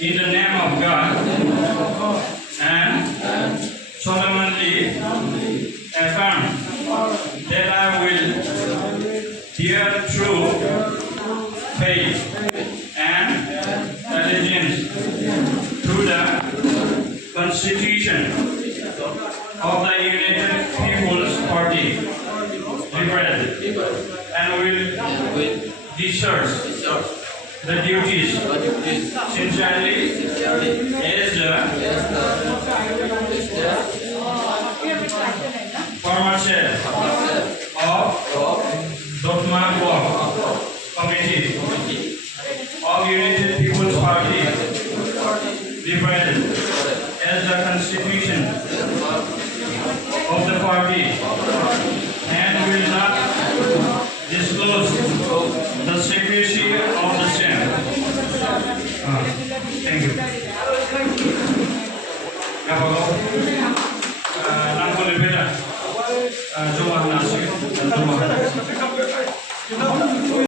in the name of God and solemnly affirm that I will bear true faith and allegiance to the Constitution of the United People's Party, and will discharge the duties sincerely as the former chair of Dotma Committee of United People's Party, divided as the Constitution of the party, and will not disclose the secrecy of the same. Thank you. Nang boleh beda, cuma nasi, cuma